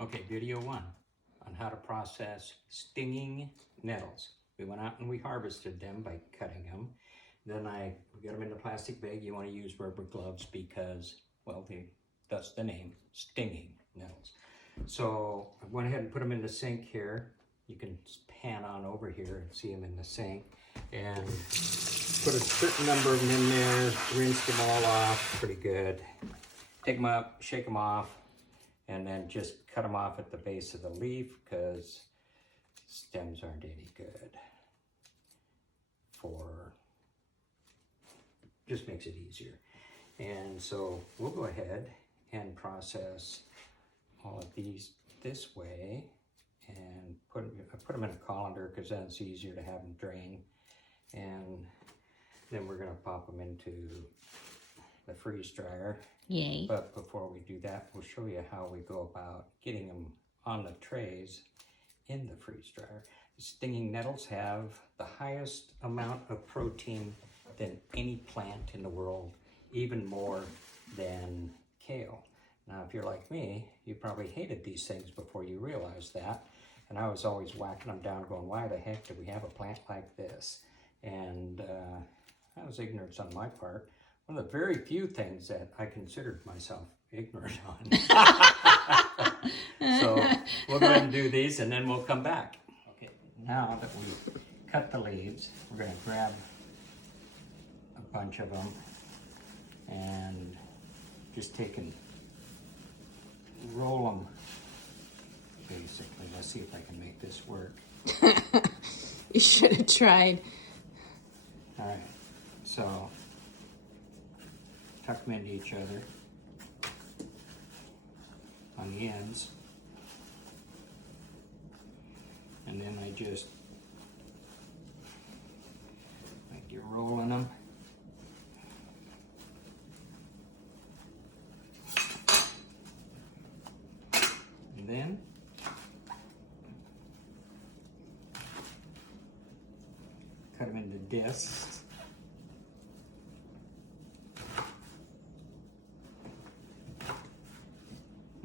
Okay, video 1 on how to process stinging nettles. We went out and we harvested them by cutting them. Then we got them in a plastic bag. You want to use rubber gloves because, well, that's the name, stinging nettles. So I went ahead and put them in the sink here. You can pan on over here and see them in the sink. And put a certain number of them in there, rinse them all off pretty good. Take them up, shake them off, and then just cut them off at the base of the leaf because stems aren't any good just makes it easier. And so we'll go ahead and process all of these this way and put them in a colander because then it's easier to have them drain. And then we're gonna pop them into the freeze dryer. Yay. But before we do that, we'll show you how we go about getting them on the trays in the freeze dryer. Stinging nettles have the highest amount of protein than any plant in the world, even more than kale. Now, if you're like me, you probably hated these things before you realized that. And I was always whacking them down going, why the heck do we have a plant like this? And that was ignorance on my part. One of the very few things that I considered myself ignorant on. So we'll go ahead and do these and then we'll come back. Okay, now that we cut the leaves, we're gonna grab a bunch of them and just take and roll them basically. Let's see if I can make this work. You should have tried. All right, so tuck them into each other on the ends. And then I just, like you're rolling them. And then cut them into discs.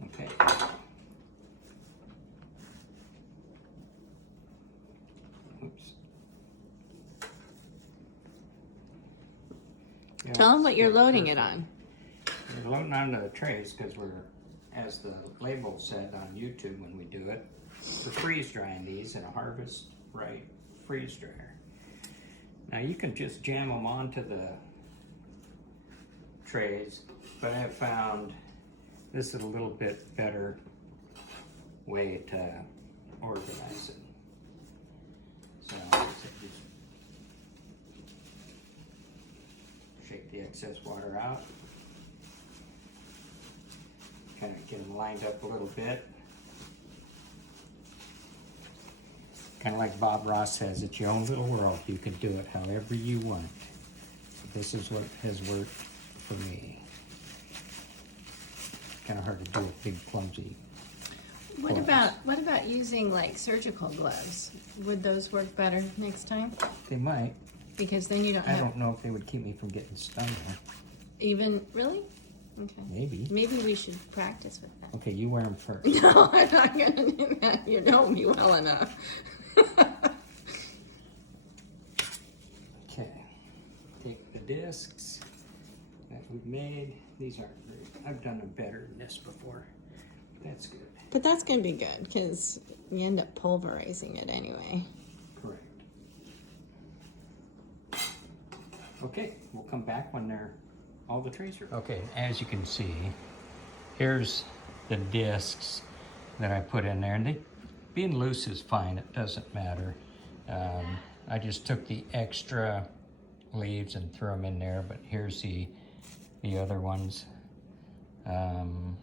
Okay. Oops. Yeah, Tell them what you're loading perfect. it on. We're loading onto the trays because we're, as the label said on YouTube when we do it, we're freeze drying these in a HarvestRight freeze dryer. Now you can just jam them onto the trays, but I have found this is a little bit better way to organize it. So just shake the excess water out. Kind of get them lined up a little bit. Kind of like Bob Ross says, it's your own little world. You can do it however you want. This is what has worked for me. Kind of hard to do with big clumsy. What about using like surgical gloves? Would those work better next time? They might. Because then you don't I have don't know if they would keep me from getting stung though. even really? Okay. Maybe. Maybe we should practice with that. Okay, you wear them first. No, I'm not gonna do that. You know me well enough. Okay. Take the discs that we've made. These aren't very, I've done them better than this before. That's good. But that's gonna be good because we end up pulverizing it anyway. Correct. Okay, we'll come back when all the trays are. Okay, as you can see, here's the discs that I put in there, and being loose is fine, it doesn't matter. I just took the extra leaves and threw them in there, but here's the other ones, the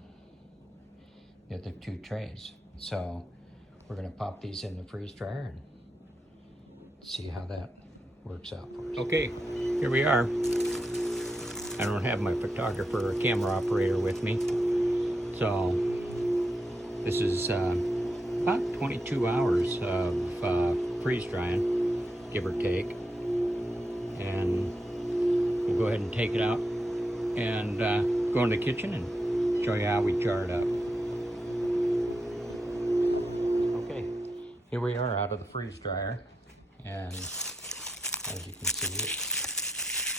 other two trays. So we're gonna pop these in the freeze dryer and see how that works out for us. Okay, here we are. I don't have my photographer or camera operator with me. So this is about 22 hours of freeze drying, give or take. And we'll go ahead and take it out and go in the kitchen and show you how we jar it up. here we are out of the freeze dryer, and as you can see, it's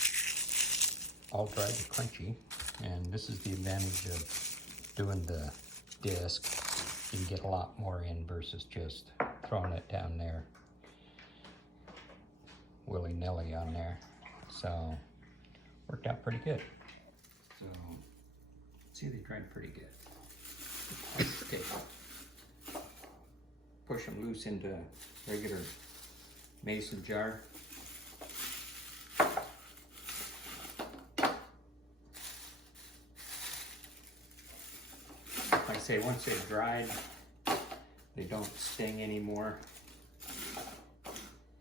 all dried and crunchy. And this is the advantage of doing the disc. You can get a lot more in versus just throwing it down there willy-nilly on there. So worked out pretty good. So see, they dried pretty good. Okay. Push them loose into a regular mason jar. Like I say, once they've dried, they don't sting anymore.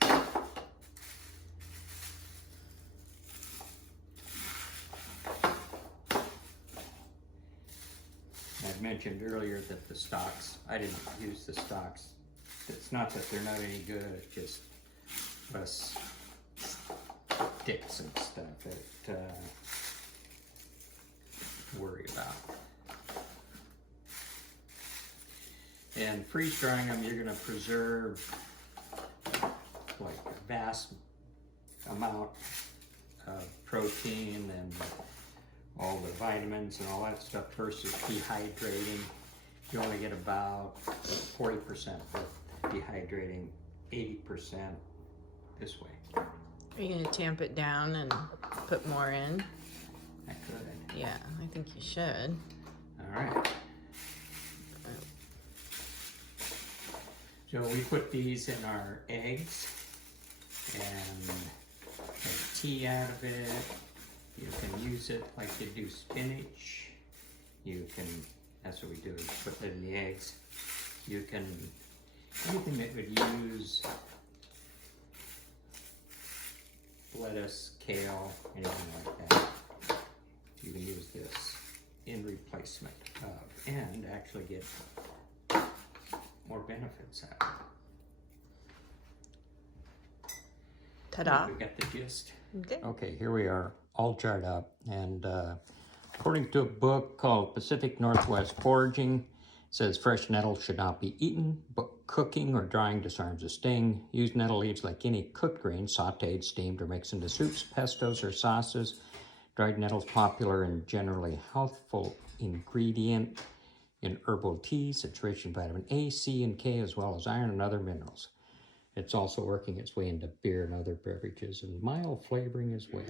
I mentioned earlier that the stalks, I didn't use the stalks. It's not that they're not any good, it's just less sticks and stuff that worry about. And freeze drying them, you're going to preserve like a vast amount of protein and all the vitamins and all that stuff versus dehydrating. You only get about 40% with dehydrating, 80% this way. Are you gonna tamp it down and put more in? I could. Yeah, I think you should. All right. So we put these in our eggs and make tea out of it. You can use it like you do spinach. You can, that's what we do, is put it in the eggs. You can, anything that would use lettuce, kale, anything like that, you can use this in replacement of, and actually get more benefits out of it. Ta-da. We got the gist. Okay. Okay, here we are, all jarred up, and according to a book called Pacific Northwest Foraging, it says fresh nettles should not be eaten, but cooking or drying disarms the sting. Use nettle leaves like any cooked grain, sauteed, steamed, or mixed into soups, pestos, or sauces. Dried nettles popular and generally healthful ingredient in herbal teas. It's rich in vitamin A, C, and K, as well as iron and other minerals. It's also working its way into beer and other beverages and mild flavoring as well.